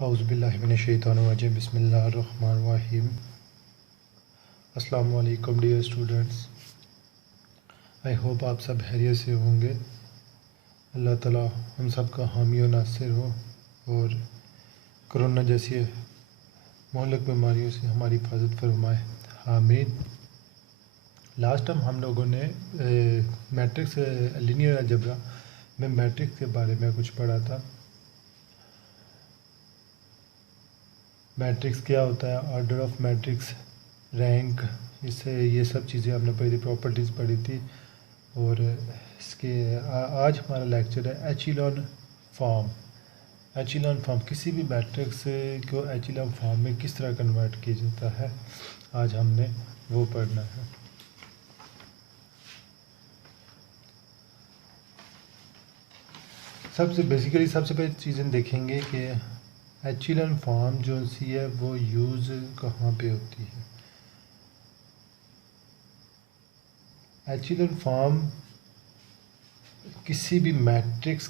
औज़ुबिल्लाहिमिनश्शैतानिर्रजीम बिस्मिल्लाहिर्रहमानिर्रहीम। अस्सलामु अलैकुम डियर स्टूडेंट्स, आई होप आप सब खैरियत से होंगे। अल्लाह ताला हम सब का हामी और नासिर हो और कोरोना जैसी मुहल्लिक बीमारियों से हमारी हिफाजत फरमाए, आमीन। लास्ट टाइम हम लोगों ने मैट्रिक्स लीनियर अलजेब्रा में मैट्रिक्स के बारे में कुछ पढ़ा था। मैट्रिक्स क्या होता है, ऑर्डर ऑफ मैट्रिक्स, रैंक, इससे ये सब चीज़ें हमने पढ़ी थी, प्रॉपर्टीज़ पढ़ी थी। और इसके आज हमारा लेक्चर है एचिलॉन फॉर्म। एचिलॉन फॉर्म, किसी भी मैट्रिक्स को एचिलॉन फॉर्म में किस तरह कन्वर्ट किया जाता है, आज हमने वो पढ़ना है। सबसे पहले चीज़ें देखेंगे कि एचिलॉन फॉर्म जो सी है वो यूज़ कहाँ पे होती है। एचिलॉन फॉर्म किसी भी मैट्रिक्स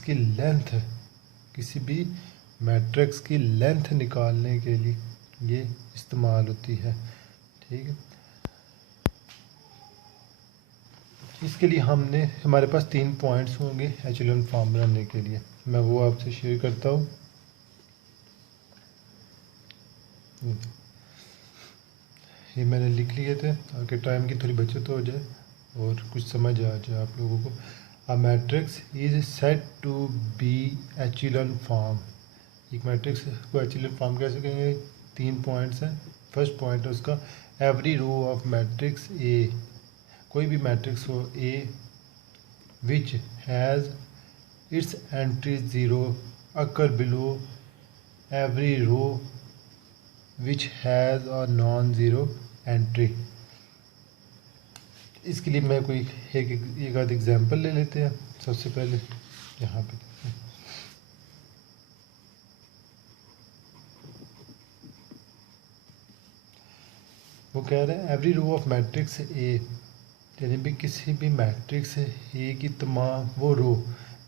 की लेंथ निकालने के लिए ये इस्तेमाल होती है, ठीक है। इसके लिए हमारे पास 3 पॉइंट्स होंगे एचिलॉन फॉर्म बनाने के लिए। मैं वो आपसे शेयर करता हूँ। ये मैंने लिख लिए थे ताकि टाइम की थोड़ी बचत हो जाए और कुछ समझ आ जाए आप लोगों को। A matrix is said to be echelon form. एक मैट्रिक्स को एचिलॉन फॉर्म कैसे कहेंगे, 3 पॉइंट्स हैं। फर्स्ट पॉइंट है उसका, every row of matrix A, कोई भी मैट्रिक्स हो A which has its entry 0 occur below every row which has a non zero entry. इसके लिए मैं कोई एक आध एग्जांपल ले लेते हैं। सबसे पहले यहाँ पे वो कह रहे हैं every row of matrix A, यानी भी किसी भी मैट्रिक्स ए की तमाम वो रो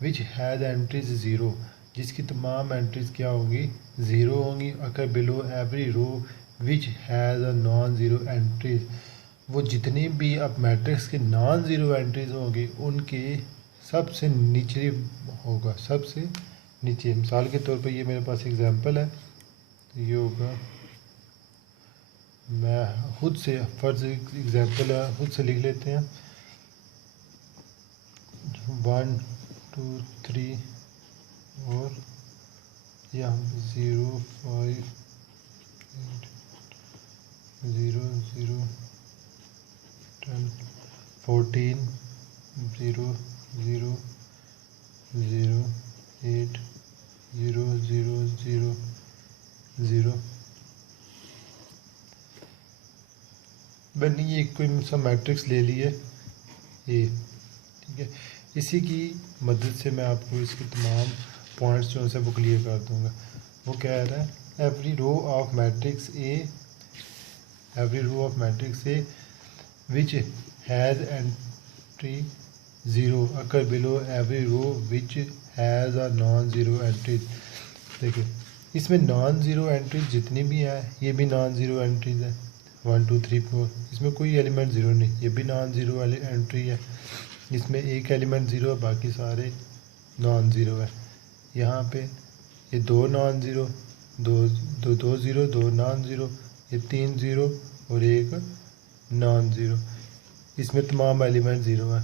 विच हैज़ एंट्रीज 0, जिसकी तमाम एंट्रीज क्या होंगी, 0 होंगी। अगर below every row which has a non zero entries, वो जितनी भी अब मैट्रिक्स के नॉन ज़ीरो एंट्रीज होंगी उनके सबसे नीचे होगा, सबसे नीचे। मिसाल के तौर पे ये मेरे पास एग्जांपल है, तो ये होगा, मैं खुद से फर्ज एग्जांपल खुद से लिख लेते हैं, 1 2 3 और यहाँ 0 5 0 0 10 14 0 0 0 8 0 0 0 0। मैंने ये कोई सा मैट्रिक्स ले लिया ए, ठीक है। इसी की मदद से मैं आपको इसके तमाम पॉइंट्स जो है वो क्लियर कर दूंगा। वो कह रहा है every row of matrix A which has entry 0 occur below every row which has a non zero entries. देखिए इसमें नॉन ज़ीरो एंट्रीज जितनी भी हैं ये भी नॉन ज़ीरो एंट्रीज है, 1 2 3 4, इसमें कोई एलिमेंट ज़ीरो नहीं, ये भी नॉन ज़ीरो वाली एंट्री है। इसमें एक एलिमेंट ज़ीरो है, बाकी सारे नॉन ज़ीरो है। यहाँ पे ये 2 नॉन ज़ीरो, दो ज़ीरो, 2 नॉन ज़ीरो, ये 3 ज़ीरो और एक नॉन ज़ीरो। इसमें तमाम एलिमेंट ज़ीरो है।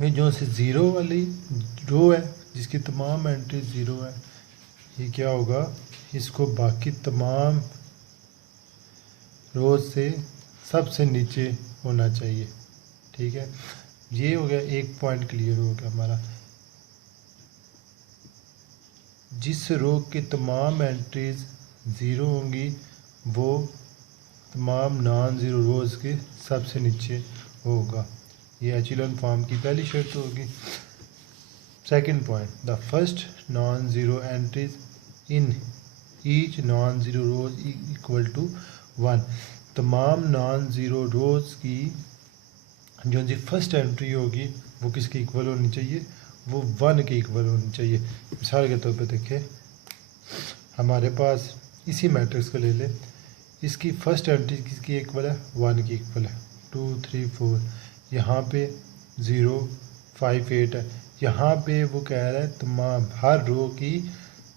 ये जो से ज़ीरो वाली रो है जिसकी तमाम एंट्री ज़ीरो है, ये क्या होगा, इसको बाकी तमाम रोज से सबसे नीचे होना चाहिए, ठीक है। ये हो गया, एक पॉइंट क्लियर हो गया हमारा। जिस रो की तमाम एंट्रीज 0 होंगी वो तमाम नॉन ज़ीरो रोज के सबसे नीचे होगा। ये एचिलॉन फॉर्म की पहली शर्त होगी। Second point, the first non zero entries in each non zero rows equal to 1। तमाम नॉन ज़ीरो रोज की जो जी फर्स्ट एंट्री होगी वो किसके इक्वल होनी चाहिए, वो 1 के इक्वल होनी चाहिए। मिसाल के तौर पे देखें, हमारे पास इसी मैट्रिक्स को ले ले, इसकी फर्स्ट एंट्री किसकी इक्वल है, 1 की इक्वल है, 2 3 4, यहाँ पे 0 5 8 है। यहाँ पे वो कह रहा है तमाम हर रो की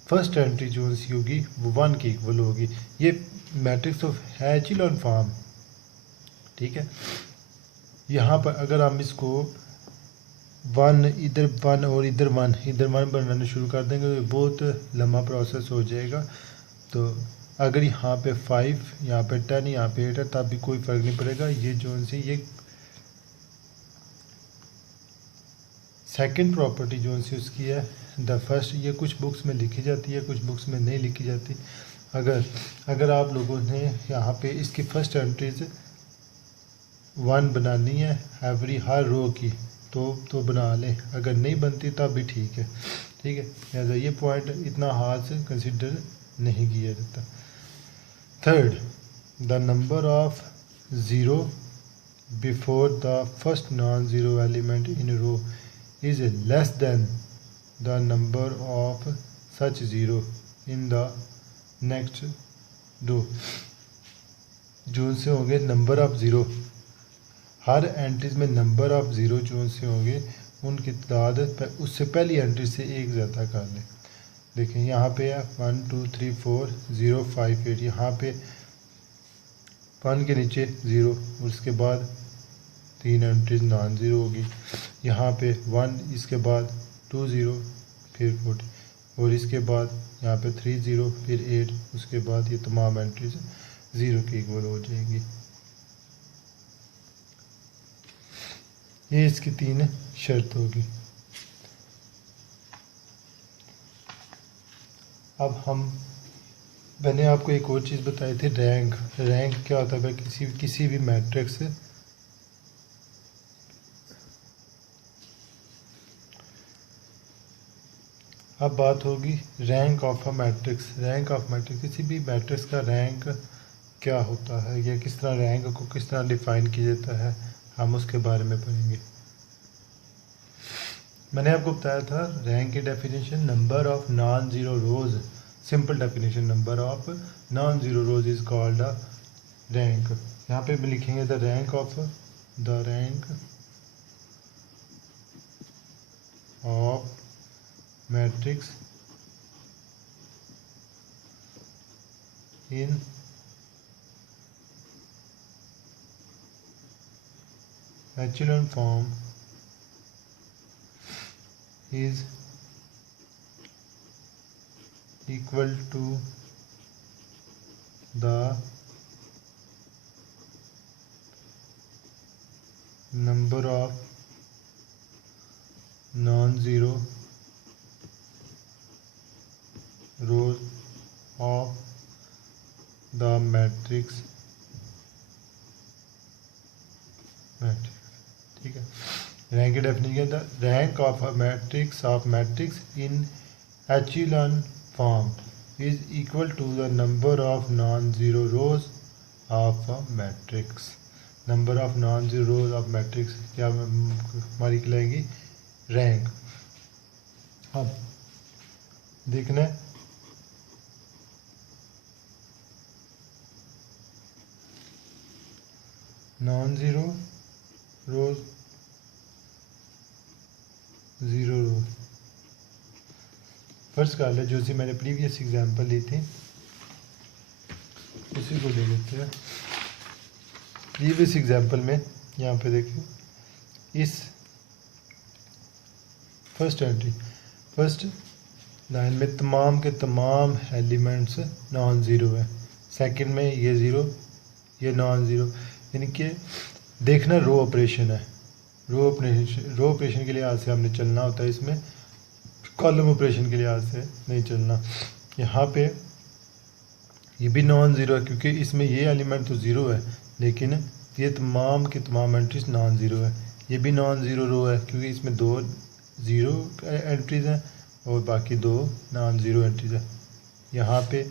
फर्स्ट एंट्री जो सी होगी वो 1 की इक्वल होगी। ये मैट्रिक्स ऑफ एचेलॉन फॉर्म, ठीक है। यहाँ पर अगर हम इसको 1 इधर 1 और इधर 1 बनाना शुरू कर देंगे तो बहुत लंबा प्रोसेस हो जाएगा। तो अगर यहाँ पे 5, यहाँ पे 10, यहाँ पे 8 है तब भी कोई फ़र्क नहीं पड़ेगा। ये जो सी ये सेकंड प्रॉपर्टी जो सी उसकी है द फर्स्ट, ये कुछ बुक्स में लिखी जाती है, कुछ बुक्स में नहीं लिखी जाती। अगर आप लोगों ने यहाँ पे इसकी फर्स्ट एंट्रीज 1 बनानी है एवरी हर रो की तो बना लें, अगर नहीं बनती तब भी ठीक है, ठीक है। लिहाजा ये पॉइंट इतना हार्ड से कंसिडर नहीं किया जाता। Third, the number of zero before the first non zero element in row is less than the number of such zero in the next row. जो से होंगे नंबर ऑफ ज़ीरो, हर entries में number of zero जो से होंगे उनकी तादाद उससे पहली एंट्री से एक ज़्यादा कर लें। देखें यहाँ पे है 1 2 3 4 0 5 8, यहाँ पे 1 के नीचे 0 और उसके बाद 3 एंट्रीज नॉन ज़ीरो होगी। यहाँ पे 1, इसके बाद 2 0 फिर 40 और इसके बाद यहाँ पे 3 0 फिर 8, उसके बाद ये तमाम एंट्रीज 0 की इक्वल हो जाएंगी। ये इसकी 3 शर्त होगी। अब मैंने आपको एक और चीज़ बताई थी, रैंक क्या होता है किसी भी मैट्रिक्स से। अब बात होगी रैंक ऑफ अ मैट्रिक्स। किसी भी मैट्रिक्स का रैंक क्या होता है या किस तरह रैंक को किस तरह डिफाइन किया जाता है, हम उसके बारे में पढ़ेंगे। मैंने आपको बताया था रैंक की definition, number of non zero rose, simple definition, number of non zero rose is called a rank. यहाँ पे भी लिखेंगे the rank of matrix in echelon form is equal to the number of non-zero rows of the matrix, ठीक है। Rank की definition, the rank of a matrix in echelon form is equal to the number of non zero rows of a matrix. Number of non zero rows of matrix क्या हमारी कहलाएगी, rank. अब देखना है non zero rows, zero rows. First कर ले जो सी मैंने प्रीवियस एग्जांपल ली थी उसी को ले लेते हैं। प्रीवियस एग्जांपल में यहाँ पे देखिए, इस फर्स्ट लाइन में तमाम के तमाम एलिमेंट्स नॉन ज़ीरो है। सेकंड में ये ज़ीरो, ये नॉन ज़ीरो, यानी कि देखना रो ऑपरेशन है। रो ऑपरेशन के लिहाज से हमने चलना होता है, इसमें कॉलम ऑपरेशन के लिहाज से नहीं चलना। यहाँ पे ये भी नॉन ज़ीरो है क्योंकि इसमें ये एलिमेंट तो ज़ीरो है लेकिन ये तमाम की तमाम एंट्रीज नॉन ज़ीरो है। ये भी नॉन ज़ीरो रो है क्योंकि इसमें 2 ज़ीरो एंट्रीज हैं और बाकी 2 नॉन ज़ीरो एंट्रीज है। यहाँ पे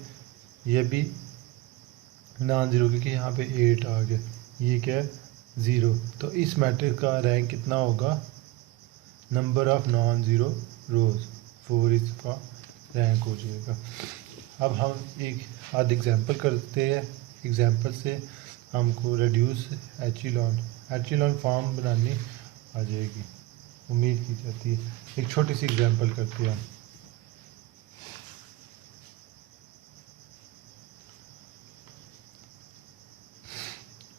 ये भी नॉन ज़ीरो क्योंकि यहाँ पे 8 आ गया, ये क्या है, ज़ीरो। तो इस मैट्रिक्स का रैंक कितना होगा, नंबर ऑफ नॉन ज़ीरो रोज़, 4 इसका रैंक हो जाएगा। अब हम एक आध एग्जांपल करते हैं। एग्जांपल से हमको रेड्यूस एचीलॉन फॉर्म बनानी आ जाएगी, उम्मीद की जाती है। एक छोटी सी एग्जांपल करते हैं हम।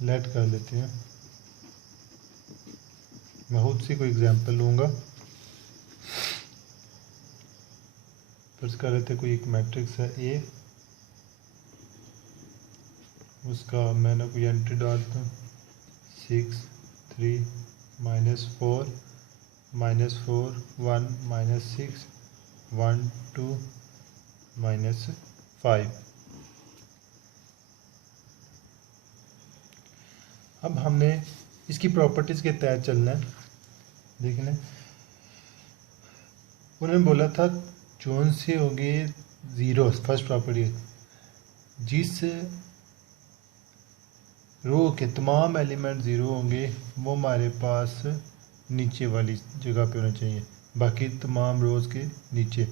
लेट कर लेते हैं, मैं खुद से कोई एग्जांपल लूँगा। फर्ज कर लेते कोई एक मैट्रिक्स है ए, उसका मैंने कोई एंट्री डालता हूँ 6 3 -4 -4 1 -6 1 2 -5। अब हमने इसकी प्रॉपर्टीज़ के तहत चलना है। देखना, उन्होंने बोला था जोन से होंगे ज़ीरो, फर्स्ट प्रॉपर्टी, जिस रो के तमाम एलिमेंट ज़ीरो होंगे वो हमारे पास नीचे वाली जगह पे होना चाहिए, बाकी तमाम रोज़ के नीचे।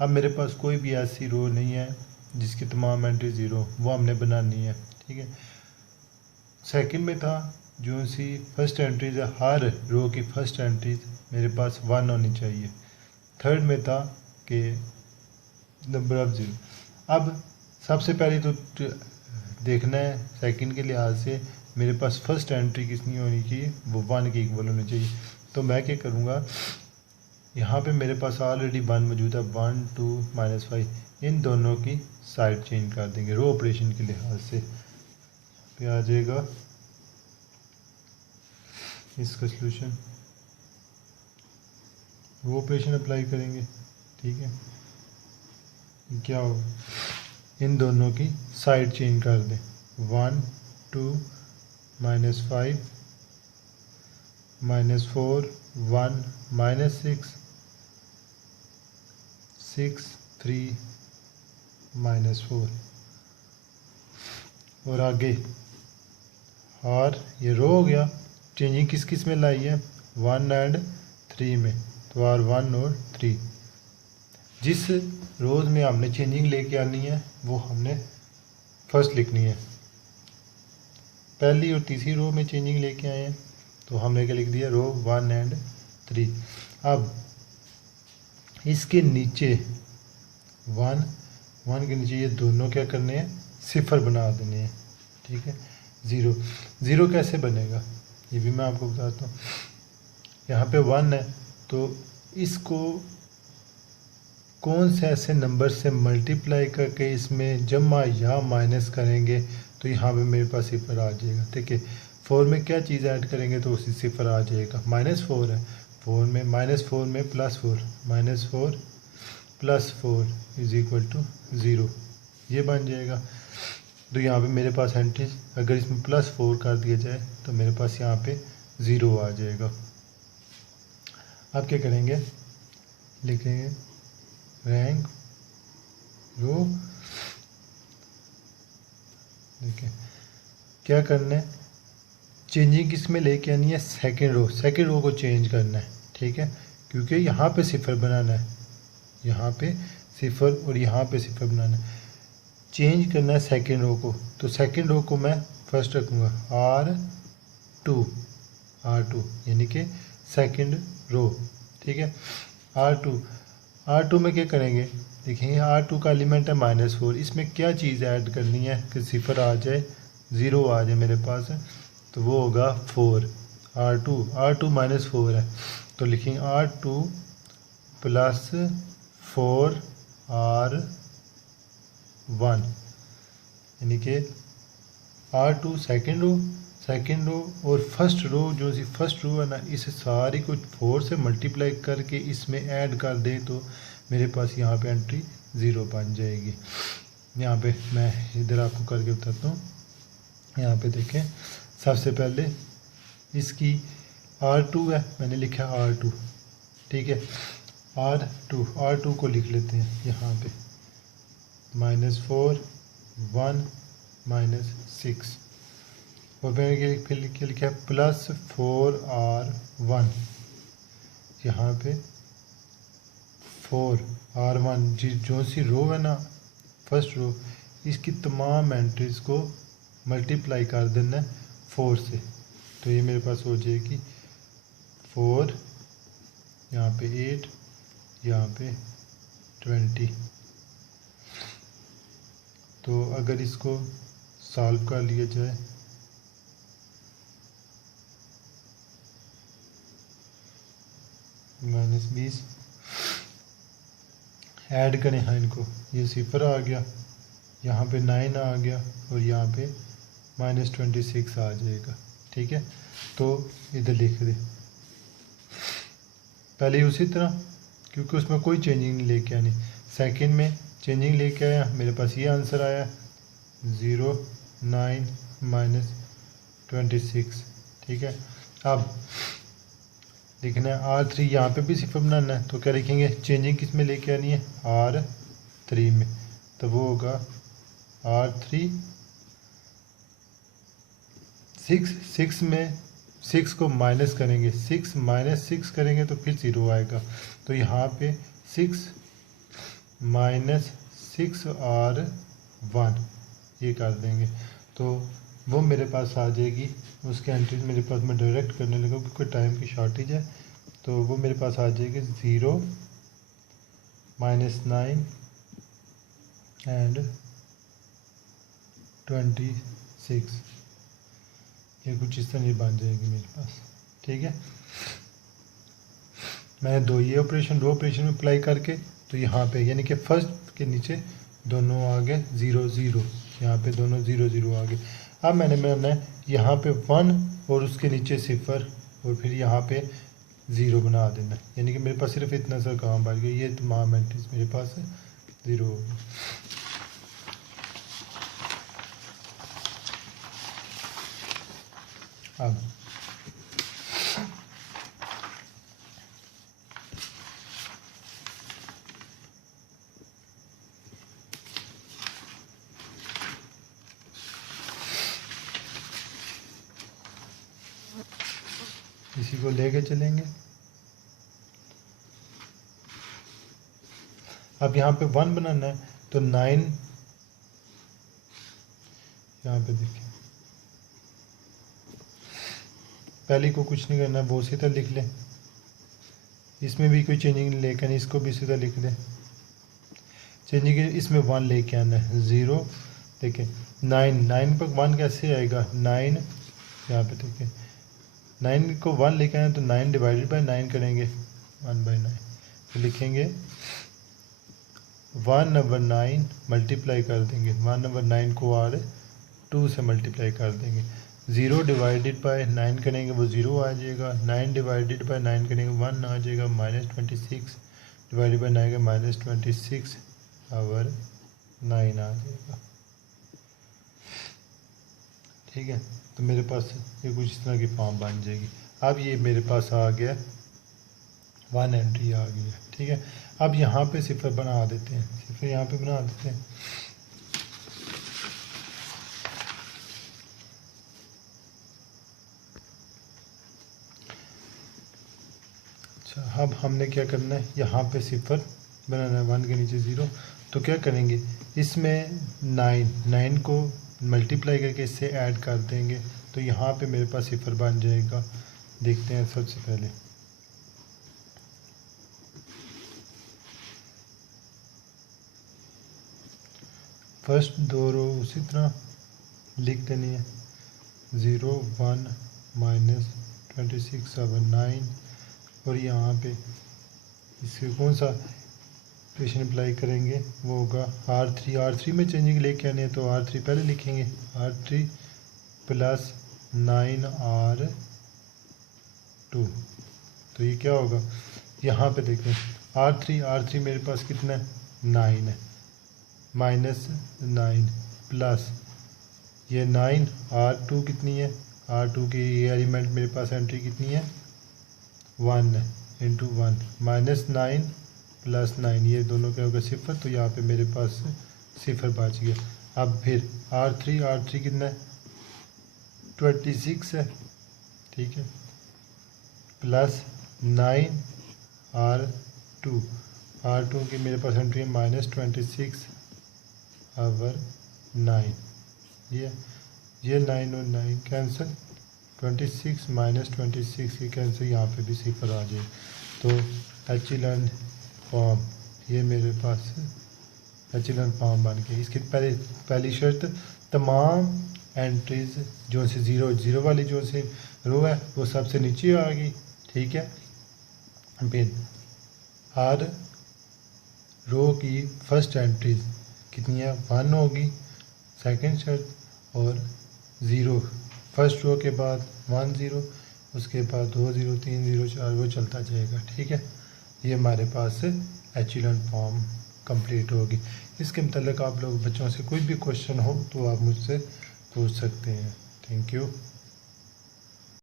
अब मेरे पास कोई भी ऐसी रो नहीं है जिसकी तमाम एंट्री ज़ीरो, वो हमने बनानी है। ठीक है। सेकंड में था जो सी फर्स्ट एंट्रीज है, हर रो की फर्स्ट एंट्रीज मेरे पास 1 होनी चाहिए। थर्ड में था कि नंबर ऑफ ज़ीरो। अब सबसे पहले तो देखना है सेकंड के लिहाज से मेरे पास फर्स्ट एंट्री कितनी होनी चाहिए, वो 1 के इक्वल होनी चाहिए। तो मैं क्या करूँगा, यहाँ पे मेरे पास ऑलरेडी 1 मौजूद है, 1 2 -5, इन दोनों की साइड चेंज कर देंगे रो ऑपरेशन के लिहाज से। पे आ जाएगा इसका सलूशन, रो ऑपरेशन अप्लाई करेंगे। ठीक है, क्या होगा, इन दोनों की साइड चेंज कर दें, 1 2 -5 -4 1 -6 6 3 -4। और आगे और ये रो हो गया, चेंजिंग किस किस में लाई है, 1 और 3 में, तो आर 1 और 3। जिस रोज़ में हमने चेंजिंग लेके आनी है वो हमने फर्स्ट लिखनी है। पहली और तीसरी रो में चेंजिंग लेके आए हैं तो हमने क्या लिख दिया, रो 1 और 3। अब इसके नीचे 1 के नीचे ये दोनों क्या करने हैं, सिफर बना देने हैं। ठीक है, ज़ीरो कैसे बनेगा ये भी मैं आपको बताता हूँ। यहाँ पे 1 है तो इसको कौन से ऐसे नंबर से मल्टीप्लाई करके इसमें जमा या माइनस करेंगे तो यहाँ पे मेरे पास सिफर आ जाएगा। ठीक है, 4 में क्या चीज़ ऐड करेंगे तो उसी सिफर आ जाएगा, -4 है, 4 में -4 में +4, -4 +4 = 0, ये बन जाएगा। तो यहाँ पे मेरे पास एंट्रीज अगर इसमें +4 कर दिया जाए तो मेरे पास यहाँ पे 0 आ जाएगा। अब क्या करेंगे, लिखेंगे रैंक रो। देखिए क्या करना है, चेंजिंग किस में लेके आनी है, सेकंड रो को चेंज करना है। ठीक है, क्योंकि यहाँ पे सिफर बनाना है, यहाँ पे सिफर और यहाँ पे सिफर बनाना है, चेंज करना है सेकंड रो को। तो सेकंड रो को मैं फर्स्ट रखूँगा R2 यानी कि सेकंड रो। ठीक है, R2 में क्या करेंगे, देखेंगे R2 का एलिमेंट है -4, इसमें क्या चीज़ ऐड करनी है कि सिफर आ जाए, 0 आ जाए मेरे पास, तो वो होगा 4। R2 -4 है तो लिखेंगे R2 + 4 R1 यानी कि R2 सेकंड रो और फर्स्ट रो जो सी फर्स्ट रो है ना, इसे सारी को 4 से मल्टीप्लाई करके इसमें ऐड कर दे तो मेरे पास यहाँ पे एंट्री 0 बन जाएगी। यहाँ पे मैं इधर आपको करके बताता हूँ। यहाँ पे देखें, सबसे पहले इसकी R2 है, मैंने लिखा R2। ठीक है, R2 को लिख लेते हैं यहाँ पे, -4 1 -6, और मैंने फिर लिखा है +4 R1, यहाँ पे 4 R1 जो सी रो है ना फर्स्ट रो, इसकी तमाम एंट्रीज़ को मल्टीप्लाई कर देना 4 से। तो ये मेरे पास हो जाएगी 4, यहाँ पे 8, यहाँ पे 20। तो अगर इसको सॉल्व कर लिया जाए -20, ऐड करें हाँ इनको, ये 0 आ गया, यहाँ पे 9 आ गया और यहाँ पे -26 आ जाएगा। ठीक है, तो इधर लिख दे पहले उसी तरह, क्योंकि उसमें कोई चेंजिंग नहीं लेके आनी। सेकंड में चेंजिंग लेके आया, मेरे पास ये आंसर आया 0, 9 -26। ठीक है, अब लिखना है R3, यहाँ पे भी 0 बनाना है, तो क्या लिखेंगे, चेंजिंग किस में लेके आनी है, R3 में। तो वो होगा R3 6 में 6 को माइनस करेंगे, 6 - 6 करेंगे तो फिर 0 आएगा। तो यहाँ पे 6 - 6 और 1 ये कर देंगे, तो वो मेरे पास आ जाएगी। उसके एंट्रीज मेरे पास, मैं डायरेक्ट करने लगा क्योंकि टाइम की शॉर्टेज है। तो वो मेरे पास आ जाएगी 0 -9 एंड 26। ये कुछ इस तरह बन जाएगी मेरे पास। ठीक है, मैंने दो ये ऑपरेशन, दो ऑपरेशन में अप्लाई करके, तो यहाँ पे यानी कि फर्स्ट के नीचे दोनों आ गए 0 0, यहाँ पे दोनों 0 0 आ गए। अब मैंने बनाना है यहाँ पे 1 और उसके नीचे 0 और फिर यहाँ पे 0 बना देना, यानी कि मेरे पास सिर्फ इतना सा काम बच गया। ये तमाम एंट्रीज मेरे पास 0 हो गई। अब इसी को लेके चलेंगे। अब यहाँ पे 1 बनाना है, तो 9 यहाँ पे देखिए, पहले को कुछ नहीं करना, वो सीधा लिख लें, इसमें भी कोई चेंजिंग नहीं लेकर, इसको भी सीधा लिख दें। चेंजिंग इसमें 1 लेके आना है, 0 देखिए 9 पर 1 कैसे आएगा, 9 यहाँ पे देखिए 9 को 1 लेके आना, तो 9 डिवाइडेड बाय 9 करेंगे 1/9, तो लिखेंगे 1/9 मल्टीप्लाई कर देंगे, 1/9 को और 2 से मल्टीप्लाई कर देंगे। 0 डिवाइडेड बाय 9 करेंगे वो 0 आ जाएगा, 9 डिवाइडेड बाय 9 करेंगे 1 आ जाएगा, -26 डिवाइडेड बाय 9 का -26/9 आ जाएगा। ठीक है, तो मेरे पास ये कुछ इस तरह की फॉर्म बन जाएगी। अब ये मेरे पास आ गया 1 एंट्री आ गई है। ठीक है, अब यहाँ पे 0 बना देते हैं, 0 यहाँ पे बना देते हैं। अच्छा, अब हमने क्या करना है, यहाँ पे 0 बनाना है, 1 के नीचे 0। तो क्या करेंगे, इसमें 9 को मल्टीप्लाई करके इससे ऐड कर देंगे, तो यहाँ पे मेरे पास 0 बन जाएगा। देखते हैं सबसे पहले, फर्स्ट दो रो उसी तरह लिख देनी है, 0 1 -26/9, और यहाँ पे इसके कौन सा ऑपरेशन अप्लाई करेंगे, वो होगा R3 में चेंजिंग लेके आने हैं, तो R3 पहले लिखेंगे, R3 + 9R2। तो ये क्या होगा, यहाँ पे देखें R3 मेरे पास कितना है, 9 है, -9 प्लस ये 9 R2 कितनी है, R2 की ये एलिमेंट मेरे पास एंट्री कितनी है, 1 है, इंटू 1 -9 + 9, ये दोनों क्या होगा 0, तो यहाँ पे मेरे पास 0 बच गया। अब फिर R3 कितना है, 26 है। ठीक है, + 9 R2 की मेरे पास एंट्री है -26 पावर 9, ये 9 और 9 कैंसिल, 26 माइनस 26 ये कैंसिल, यहाँ पे भी सिफर आ जाए। तो एचिलन फॉर्म ये मेरे पास एचिलन फॉर्म बन गई। इसकी पहली शर्त, तमाम एंट्रीज जो से ज़ीरो वाली जो से रो है वो सबसे नीचे आ गई, ठीक है। फिर हर रो की फर्स्ट एंट्रीज कितनी है, 1 होगी, सेकंड शर्त, और 0 फर्स्ट रो के बाद 1 0, उसके बाद 2 0 3 0 4, वो चलता जाएगा, ठीक है। ये हमारे पास एचिलन फॉर्म कंप्लीट होगी। इसके मतलब आप लोग बच्चों से कोई भी क्वेश्चन हो तो आप मुझसे पूछ सकते हैं। Thank you.